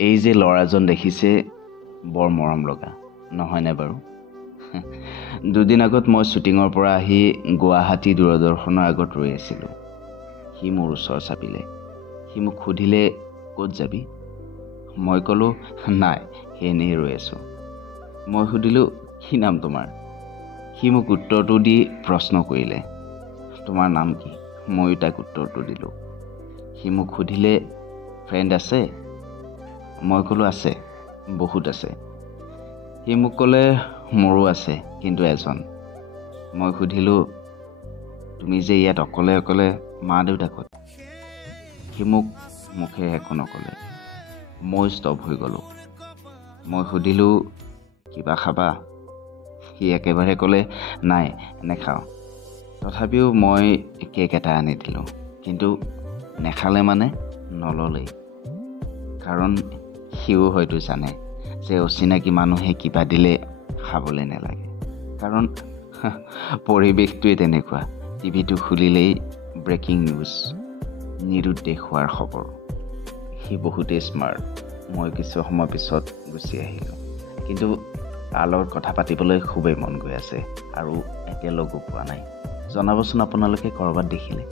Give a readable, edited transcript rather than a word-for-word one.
এই যে ল'ৰাজন দেখিছে বৰ মৰম লগা নহয়নে বাৰু? দুদিন আগত মই শ্বুটিঙৰ পৰা আহি গুৱাহাটী দূৰদৰ্শনৰ আগত ৰৈ আছিলোঁ। সি মোৰ ওচৰ চাপিলে। সি মোক সুধিলে, ক'ত যাবি? মই ক'লোঁ, নাই এনেই ৰৈ আছোঁ। মই সুধিলোঁ, কি নাম তোমাৰ? সি মোক উত্তৰটো দি প্ৰশ্ন কৰিলে, তোমাৰ নাম কি? ময়ো তাক উত্তৰটো দিলোঁ। সি মোক সুধিলে, ফ্ৰেণ্ড আছে? মই ক'লোঁ, আছে, বহুত আছে। সি মোক ক'লে, মোৰো আছে, কিন্তু এজন। মই সুধিলোঁ, তুমি যে ইয়াত অকলে অকলে, মা দেউতা ক'ত? সি মোক মুখে একো নক'লে। মই ষ্টপ হৈ গ'লোঁ। মই সুধিলোঁ, কিবা খাবা? সি একেবাৰে ক'লে, নাই নেখাওঁ। তথাপিও মই কেক এটা আনি দিলোঁ, কিন্তু নেখালে মানে নল'লেই। কাৰণ সিও হয়তো জানে যে অচিনাকি মানুহে কিবা দিলে খাবলৈ নালাগে। কাৰণ পৰিৱেশটোৱে তেনেকুৱা। টিভিটো খুলিলেই ব্ৰেকিং নিউজ, নিৰুদ্দেশ হোৱাৰ খবৰ। সি বহুতেই স্মাৰ্ট। মই কিছু সময় পিছত গুচি আহিলোঁ। কিন্তু তাৰ লগত কথা পাতিবলৈ খুবেই মন গৈ আছে আৰু এতিয়া লগো পোৱা নাই। জনাবচোন আপোনালোকে ক'ৰবাত দেখিলে।